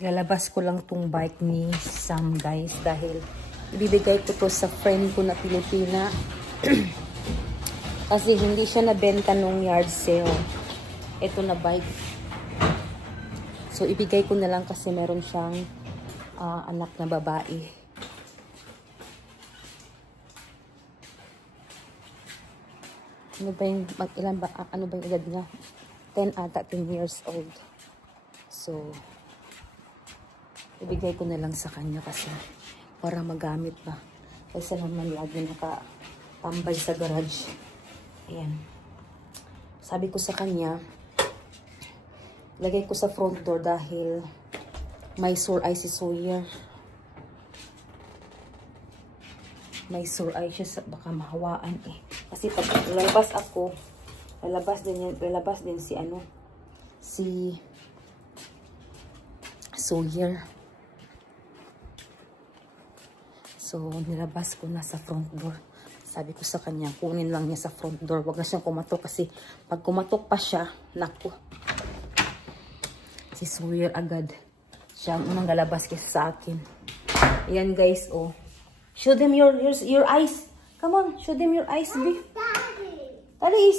Lalabas ko lang tong bike ni Sam, guys, dahil ibibigay ko to sa friend ko na Pilipina. Kasi hindi siya nabenta nung yard sale. Ito na bike. So, ibigay ko na lang kasi meron siyang anak na babae. Ano ba yung, ano ba yung edad niya? 10 ata, 10 years old. So, ibigay ko na lang sa kanya kasi para magamit ba. Kasi naman lagi nakatambay sa garage. Ayan. Sabi ko sa kanya, lagay ko sa front door dahil may sore eye si Sawyer. May sore eye siya, baka mahawaan eh. Kasi pag lalabas ako, lalabas din si si Sawyer. So, nilabas ko na sa front door. Sabi ko sa kanya, kunin lang niya sa front door. Huwag na siyang kumatok kasi pag kumatok pa siya, naku. Si Sawyer agad. Siya ang unang lalabas kaysa sa akin. Ayan guys, oh. Show them your eyes. Come on, show them your eyes, B. Daddy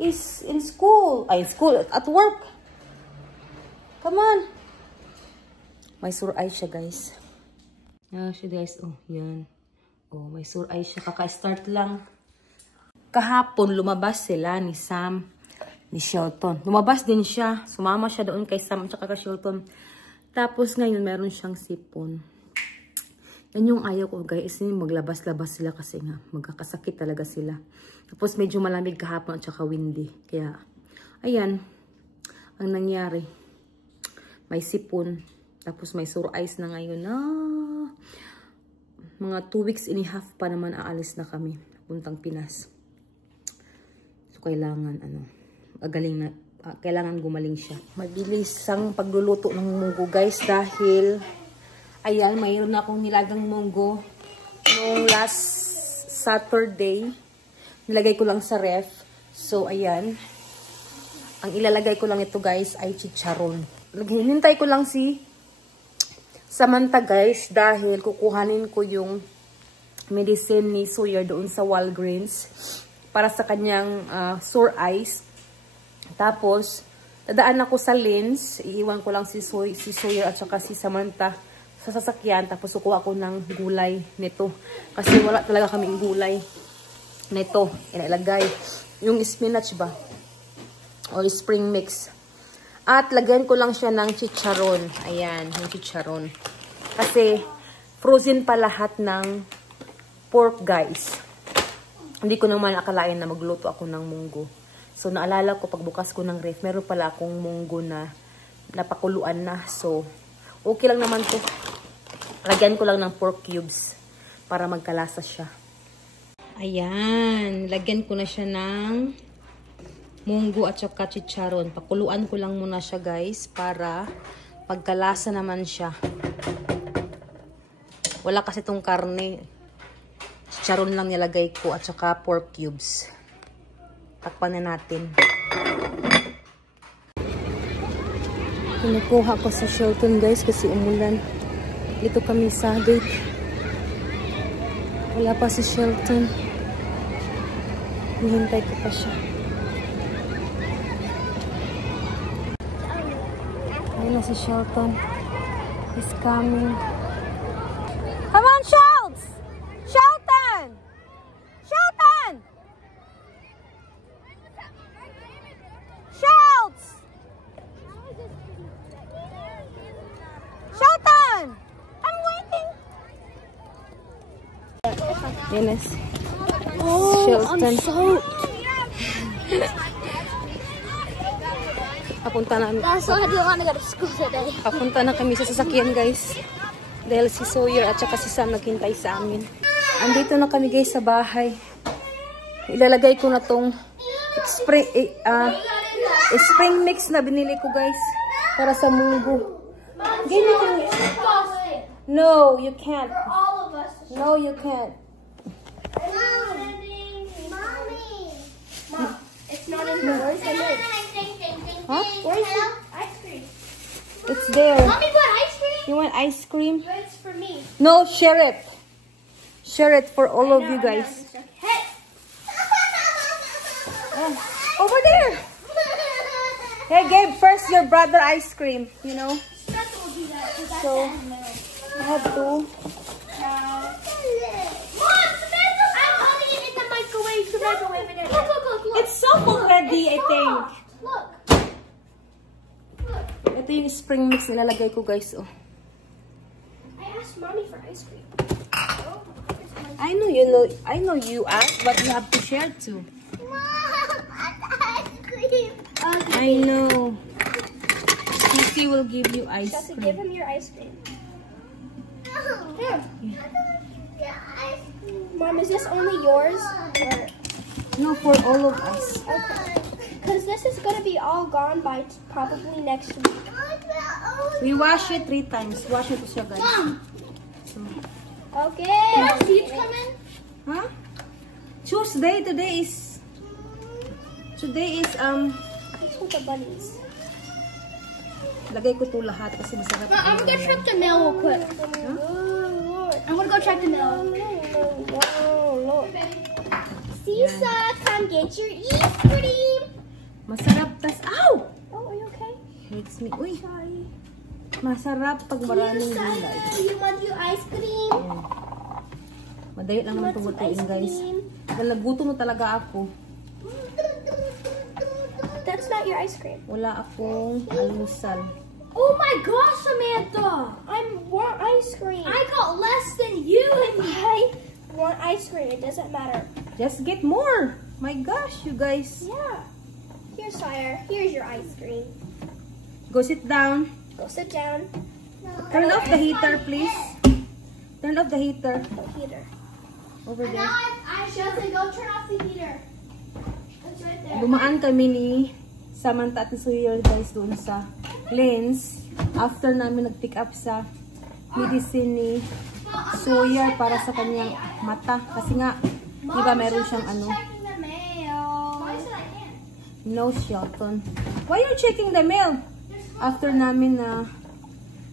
is in school. Ay, in school, at work. Come on. May sore eye siya, guys. Siya guys, oh, yan. Oh, may sore eye siya. Kaka-start lang. Kahapon, lumabas sila ni Sam, ni Shelton. Lumabas din siya. Sumama siya doon kay Sam at kay Shelton. Tapos ngayon, meron siyang sipon. Yan yung ayaw ko, guys. Maglabas-labas sila kasi nga, magkakasakit talaga sila. Tapos medyo malamig kahapon at saka windy. Kaya, ayan, ang nangyari. May sipon. Tapos may sore eyes na ngayon na mga 2 weeks and a half pa naman aalis na kami puntang Pinas. So kailangan kailangan gumaling siya. Mabilis ang pagluluto ng munggo, guys, dahil ayan, mayroon na akong nilagang munggo noong last Saturday. Nilagay ko lang sa ref. So ayan, ang ilalagay ko lang ito, guys, ay chicharon. Hinintay ko lang si Samantha, guys, dahil kukuhanin ko yung medicine ni Sawyer doon sa Walgreens para sa kanyang sore eyes. Tapos, dadaan ako sa Lin's. Iiwan ko lang si Sawyer at saka si Samantha sa sasakyan. Tapos, kukuha ko ng gulay nito. Kasi wala talaga kaming gulay nito. Inilagay. Yung spinach ba? O spring mix. At lagyan ko lang siya ng chicharon. Ayan, yung chicharon. Kasi frozen pa lahat ng pork, guys. Hindi ko naman akalain na magluto ako ng munggo. So, naalala ko, pagbukas ko ng ref, meron pala akong munggo na napakuluan na. So, okay lang naman to. Lagyan ko lang ng pork cubes para magkalasa siya. Ayan, lagyan ko na siya ng munggo at saka chicharon. Pakuluan ko lang muna siya, guys, para pagkalasa naman siya. Wala kasi itong karne. Chicharon lang nilagay ko at saka pork cubes. Takpan na natin. Kinukuha ko sa Shelton, guys, kasi umulan. Dito kami sa gate. Wala pa si Shelton. Hihintay ko pa siya. Ayun na si Shelton. He's coming. Come on, Shelton! Shelton! Shelton! Shelton! Shelton! I'm waiting. Yes. Oh, Shelton. I'm soaked. Papunta na. That's why I didn't want to go to school today. Papunta na kami sa sasakyan, guys. Dahil si Sawyer at saka si Sam naghintay sa amin. Andito na kami, guys, sa bahay. Ilalagay ko na tong spring mix na binili ko, guys, para sa munggo. No, you can't. No, you can't. Mom, it's not in the where's the lid? Huh? Where's the ice cream? It's there. Mommy put ice cream want ice cream? It's for me. No, share it. Share it for all of you guys. Hey. Over there. Hey, Gabe, first your brother ice cream, you know? So, I have to. Mom, Samantha, I'm putting it in the microwave. So microwave it. Look. It's soft already, I think. Look. Ito yung spring mix na nilalagay ko, guys. Oh. I asked mommy for ice cream. I know you asked, but you have to share too. Mom, ice cream. I know. Titi will give you ice Chelsea, cream. give him your ice cream. Here. Mom, is this only yours? Or... No, for all of us. Okay. Because this is going to be all gone by probably next week. We wash it 3 times. Wash it siya, guys. So. Okay. Seeds coming? Huh? Tuesday. Today is That's with the bunnies. lagay ko to lahat kasi masarap. I'm gonna check the mail real quick. I'm gonna go check the mail. Sisa, come get your ice cream. Masarap tas. Ow! Oh, are you okay? Hurts me. Uy, Sorry. masarap pag maraming gulay. You want your ice cream? Ayan. Madayo lang naman tumutuin, guys. Dahil nagutom na talaga ako. That's not your ice cream. Wala akong almusal. Oh my gosh, Samantha! I want ice cream. I got less than you and I want ice cream. It doesn't matter. Just get more. My gosh, you guys. Yeah. Here, sire. Here's your ice cream. Go sit down. Go sit down. Turn off the heater, please. Turn off the heater. The heater. Over there. I should go turn off the heater. It's right there. Dumaan kami ni Samantha at ni Sawyer, guys, doon sa Lens. After namin nag-pick up sa medicine ni Sawyer para sa kanyang mata. Kasi nga, di ba meron siyang ano? Checking the mail. Why said I can't? No, Shelton. Why are you checking the mail? After namin na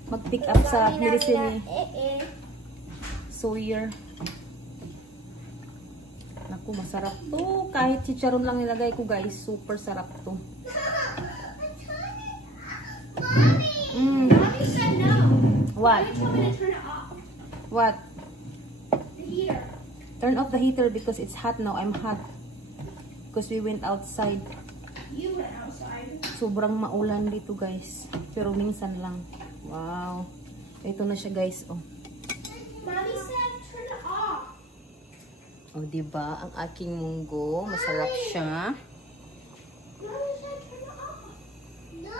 mag-pick up sa medicine ni Sawyer. Naku, masarap to. Kahit chicharon lang nilagay ko, guys. Super sarap to. Mommy said no. What? Mommy told me to turn it off. What? The heater. Turn off the heater because it's hot now. I'm hot. Because we went outside. You went outside. Sobrang maulan dito, guys. Pero minsan lang. Wow. Ito na siya, guys. Oh. Mommy said turn it off. Oh, diba? Ang aking munggo. Masarap siya. Mommy said turn it off. No.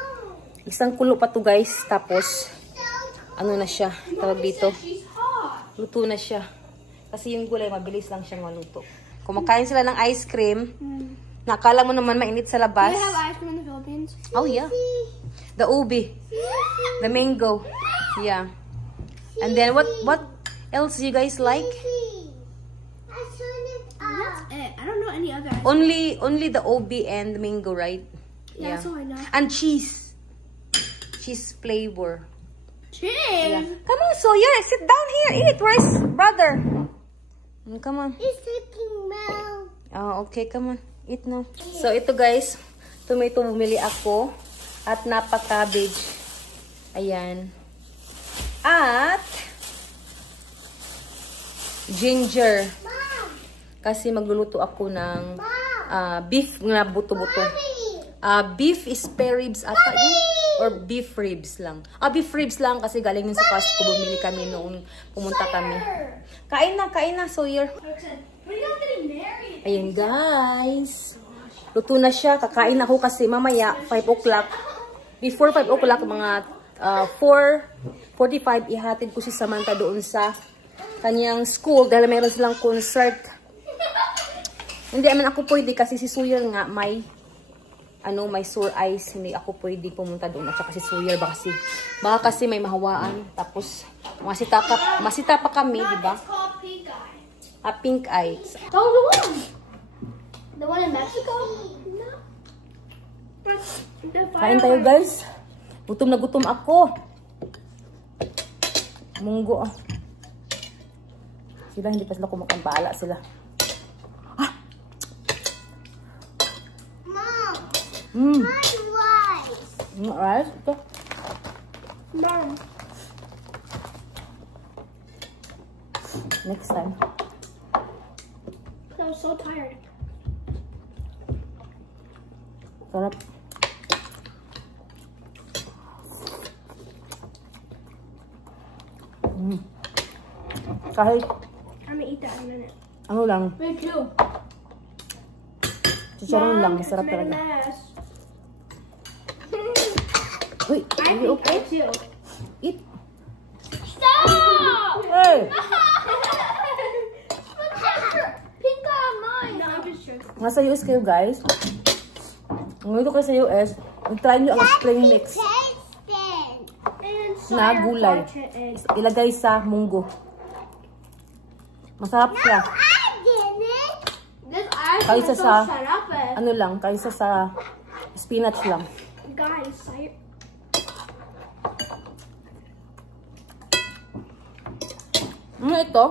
Isang kulo pa to, guys. Tapos, ano na siya? Tawag dito. She's hot. Luto na siya. Kasi yung gulay, mabilis lang siyang maluto. Kumakain sila ng ice cream. Nakala mo naman mainit sa labas. Do you have ice cream in the Philippines? Oh, yeah. The ubi. The mango. Yeah. And then, what else you guys like? That's it. I don't know any other ice Only the ubi and the mango, right? Yeah, that's all I know. And cheese. Cheese flavor. Cheese. Yeah. Come on, Sawyer. Sit down here. Eat. Where's brother? Come on. He's taking milk. Oh, okay. Come on. Eat now. So, ito guys. Tomato bumili ako. At napa-cabbage. Ayan. At ginger. Kasi magluluto ako ng beef na buto-buto. Beef spare ribs ata yun. Or beef ribs lang. Beef ribs lang kasi galing yun sa Costco. Bumili kami noong pumunta kami. Kain na, Sawyer. Ayan, guys. Luto na siya. Kakain ako kasi mamaya, 5 o'clock. Before 5 o'clock, mga 4:45, ihatid ko si Samantha doon sa kanyang school dahil meron silang concert. Hindi naman ako pwede kasi si Sawyer nga may sore eyes. Hindi ako pwede pumunta doon at saka si Sawyer baka kasi may mahawaan. Tapos masita pa kami, di ba? It's called pink eye. Pink eye. Oh, the one. The one in Mexico? No. Kain tayo, guys. Gutom na gutom ako. Munggo. Sila, hindi pa sila kumakain. Baala sila. Mom, rice. Rice? Ito. Mom. Next time. I'm so tired. Sarap. Kahit I'm gonna eat that in a minute. ano lang, Me too. chicharon lang, masarap it's made a talaga. mess. Uy, I are you think okay? I too. Eat. Stop! Hey! Pink on mine. No, I'm just joking. Nasa US kayo, guys. Kung dito kayo sa US, mag-try nyo ang spring mix And na gulay. egg. Ilagay sa munggo. Masarap siya. This ice Kaysa is so sa- shut up it. Ano lang, kaysa sa spinach lang. Guys, Ito.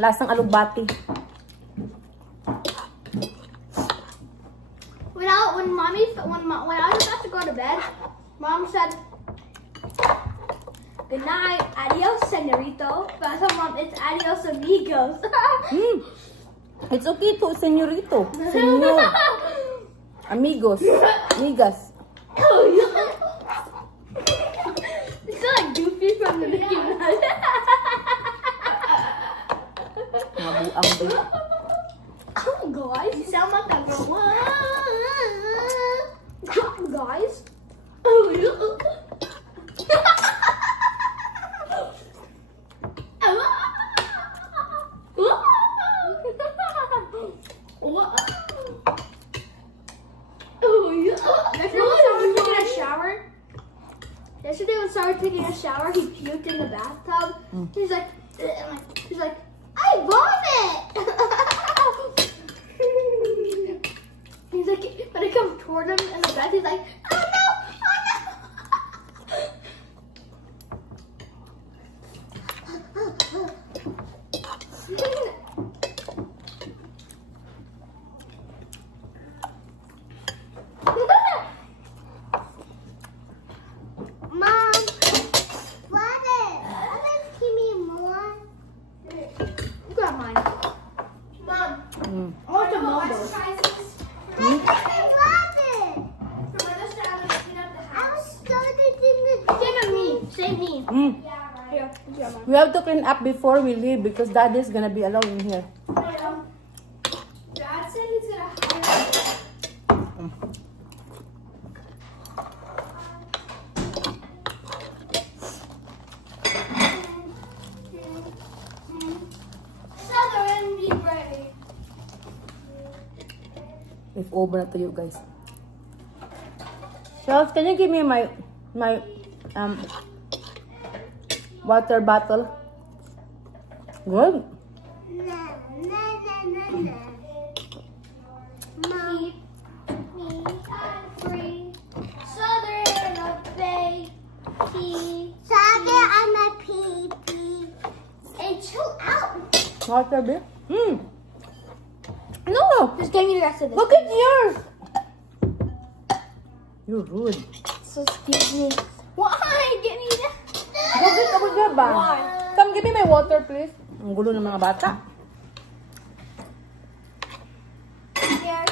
Lasang alugbati. when I was about to go to bed, Mom said, "Good night, adios, señorito." But I told Mom it's adios, amigos. It's okay to, senyorito. Senyor. Amigos. Amigas. It's like Goofy from the Mickey Mouse. Mabuang din. Guys, you sound like a girl. Guys. Yesterday when Sarah was taking a shower, he puked in the bathtub. He's like, I vomit! He's like, when I come toward him in the bed, he's like, oh no, Mom, what is give me more? You got mine. Mom, I want the Mondos. Same me. Here, We have to clean up before we leave because Daddy's gonna be alone in here. Dad said he's gonna hire. Southern be ready. If over na to you guys. Shells, can you give me my water bottle? Good. Keep me free. Southern Bay. Southern on my pee. And chill out. Water, babe? No! Just give me the rest of this. Look at yours! You're rude. So excuse me. Why? Give me that. Go get ako dyan ba? Why? Come, give me my water, please. Ang gulo ng mga bata. Here.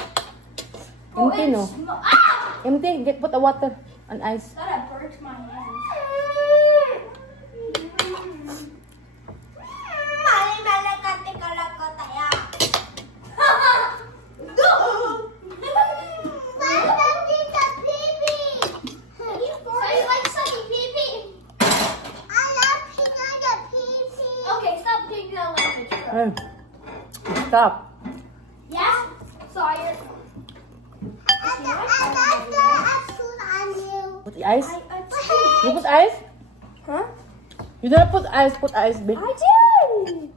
Empty, no? Ah! Empty, put a water and ice. That burnt my hands. Hey, stop. Yeah? Sorry. Put the ice? You put ice? Huh? You didn't put ice, babe. I did.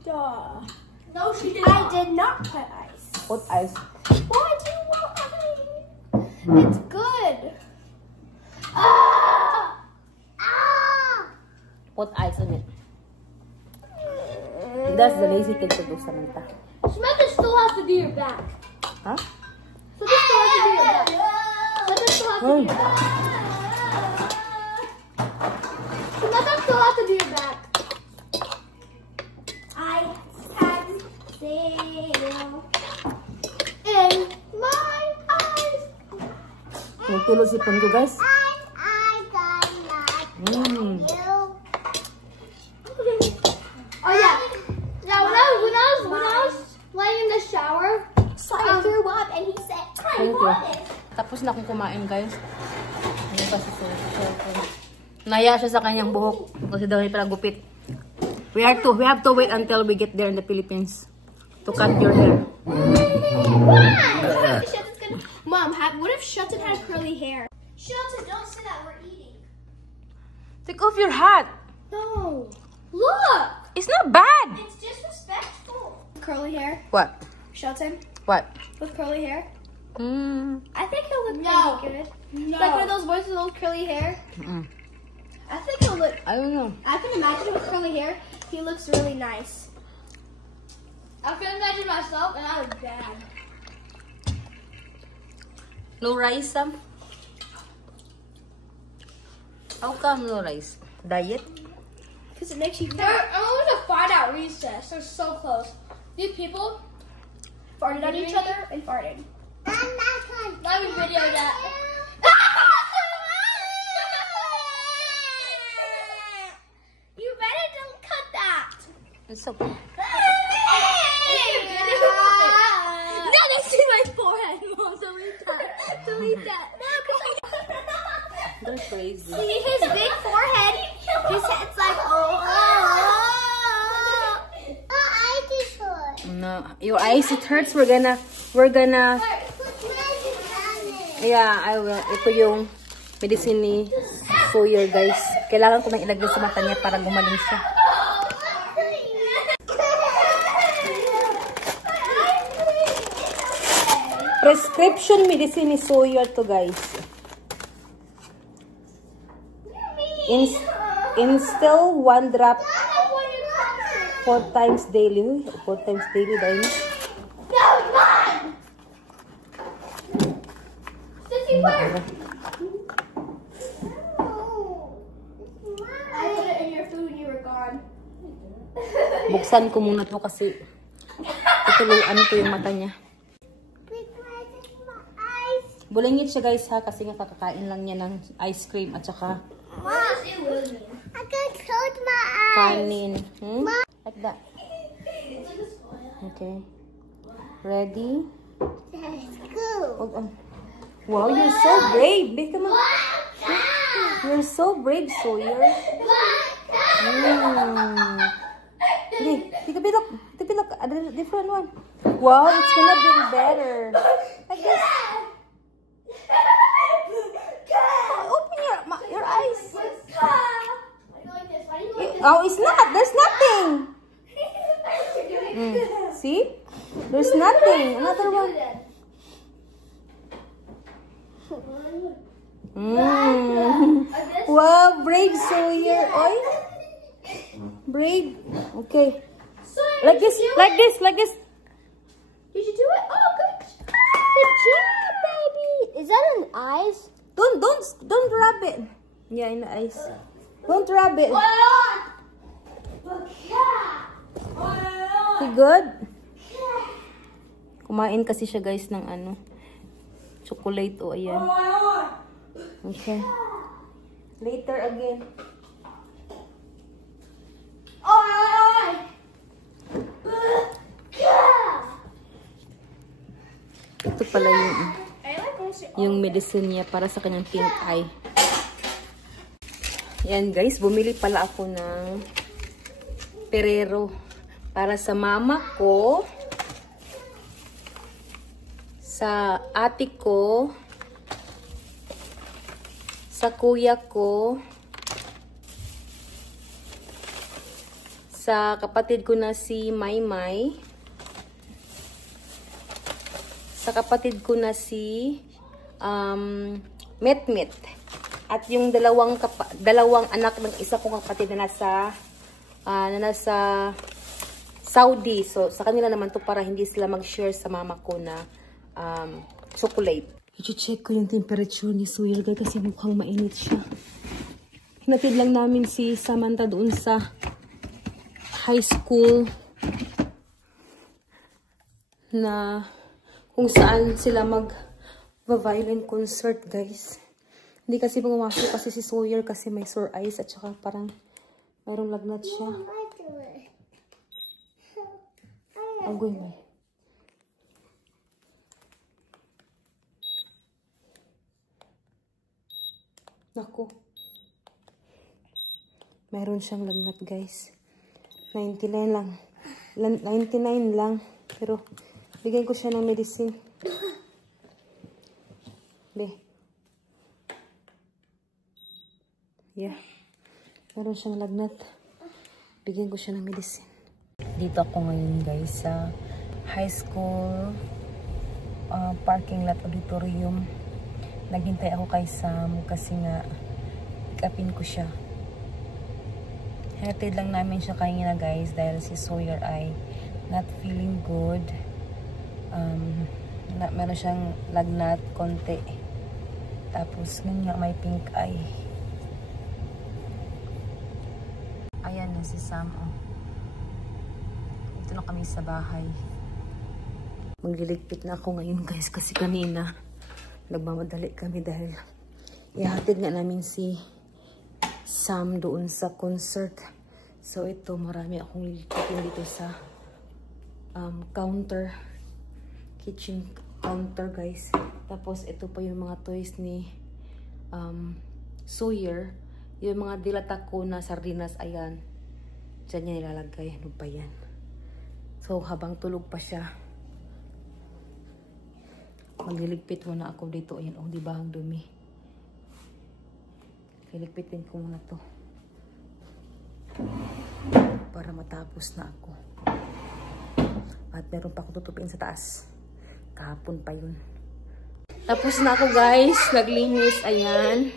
No, she did. I did not put ice. Put ice. Why do you want ice? It's good. Ah! Ah! Put ice on it. That's the lazy kid to do, Samantha. Samantha still has to do your back. Huh? Samantha still has to do your back. Samantha still has to do your back. Samantha still has to do your back. I can see in my eyes. Nagtulo si Pongo, guys. Oh yeah. Now when I was laying in the shower, I threw up and he said, I want it. Tapos na akong kumain, guys. Ano pa si Sir? Naya siya sa kanyang buhok kasi daw may palagupit. We have to wait until we get there in the Philippines to cut your hair. Mom, what if Shelton had curly hair? Shelton, don't say that. We're eating. Take off your hat. No. Look. It's not bad. It's disrespectful. Curly hair. What? Shelton. What? With curly hair. I think he'll look pretty good. No. Like one of those boys with those curly hair. I think he'll look. I don't know. I can imagine with curly hair, he looks really nice. I can imagine myself, and I look bad. No rice, Sam? How come no rice? Diet? Because it makes you fat. I'm going to find out recess. They're so close. These people farted on each other and farted. Let me video that. You better don't cut that. It's okay. No, don't see my forehead, Mom. Delete that. Delete that. No, They're crazy. see his big forehead. His head's like, No, your eyes, it hurts. We're gonna, yeah, I will. Ito yung medicine ni Sawyer, guys. Kailangan ko nang ilagay sa mata niya para gumaling siya. Prescription medicine ni Sawyer to, guys. Instill 1 drop 4 times daily. 4 times daily, dahil. where? I put it in your food and you were gone. Buksan ko muna to kasi tutuluan ko yung mata niya. Bulingit siya, guys, ha, kasi nga kakakain lang niya ng ice cream at saka I can close my eyes. kanin. Like that. Okay. Ready? Let's go. Hold on. Wow, you're so brave. Become a... You're so brave, Sawyer. Okay, take a bit of a different one. Wow, it's gonna be better. Like this. Open your eyes. Oh, it's not. There's nothing. See? There's nothing. Another one. Wow, brave Sawyer. Oy. Brave. Okay. Like this. Like this. Like this. Did you do it? Oh, good. Good job, baby. Is that an eyes? Don't rub it. Yeah, in the eyes. Don't rub it. You good? Kumain kasi siya, guys, ng ano, chocolate. O, ayan. Okay. Later again. Ito pala yung medicine niya para sa kanyang pink eye. Yan, guys, bumili pala ako ng Ferrero para sa mama ko, sa ate ko, sa kuya ko, sa kapatid ko na si Maymay, sa kapatid ko na si Metmet, At yung dalawang anak ng isa kong kapatid na nasa Saudi. So, sa kanila naman to para hindi sila mag-share sa mama ko na chocolate. I-check ko yung temperature ni Sawyer guys kasi mukhang mainit siya. Hinatid lang namin si Samantha doon sa high school na kung saan sila mag-violin concert guys. Hindi kasi pumasok kasi si Sawyer kasi may sore eyes at saka parang mayroong lagnat siya. Agoy mo. Naku. Mayroon siyang lagnat guys. 99 lang. 99 lang. Pero bigyan ko siya ng medicine. Be. Yeah. Meron siyang lagnat. Bigyan ko siya ng medicine. Dito ako ngayon guys sa high school parking lot auditorium. Naghintay ako kay Sam kasi nga pick-upin ko siya. Hatid lang namin siya kanina guys dahil si Sawyer ay not feeling good. Meron siyang lagnat konti. Tapos nga may pink eye. Ayan na si Sam. Oh. Ito na kami sa bahay. Magliligpit na ako ngayon guys kasi kanina nagmamadali kami dahil ihatid nga namin si Sam doon sa concert. So ito marami akong liligpitin dito sa counter. Kitchen counter guys. Tapos ito pa yung mga toys ni Sawyer. Yung mga dilata ko na sardinas, ayan. Diyan niya nilalagay. Ano ba yan? So, habang tulog pa siya, magliligpit muna ako dito. Ayan, oh, di ba ang dumi? Liligpitin ko muna to. Para matapos na ako. At meron pa ako tutupiin sa taas. Kahapon pa yun. Tapos na ako guys. Naglinis. Ayan.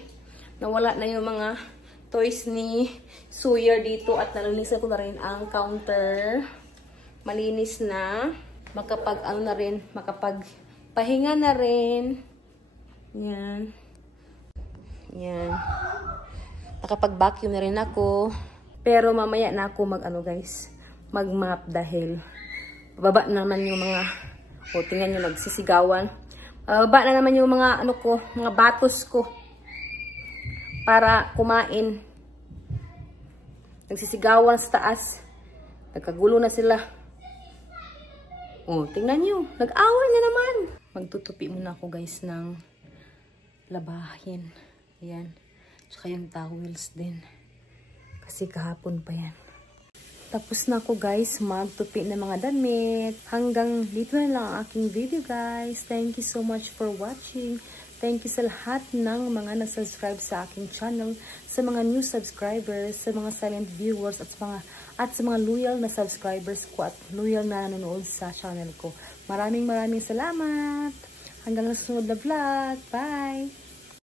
Nawala na yung mga toys ni Sawyer dito at nalinisan ko na rin ang counter. Malinis na. Makapagpahinga na rin. Yan. Yan. Nakapag-vacuum na rin ako. Pero mamaya na ako mag-map dahil bababa naman yung mga, tingnan nyo, nagsisigawan. Bababa na naman yung mga, mga batos ko. Para kumain. Nagsisigawan sa taas. Nagkagulo na sila. Oh, tingnan nyo. Nag-away na naman. Magtutupi muna ako guys ng labahin. Ayan. Tsaka yung towels din. Kasi kahapon pa yan. Tapos na ako guys magtupi ng mga damit. Hanggang dito na lang ang aking video guys. Thank you so much for watching. Thank you sa lahat ng mga nag-subscribe sa aking channel, sa mga new subscribers, sa mga silent viewers, at sa mga loyal na subscribers ko at loyal na nanonood sa channel ko. Maraming salamat! Hanggang sa susunod na vlog. Bye!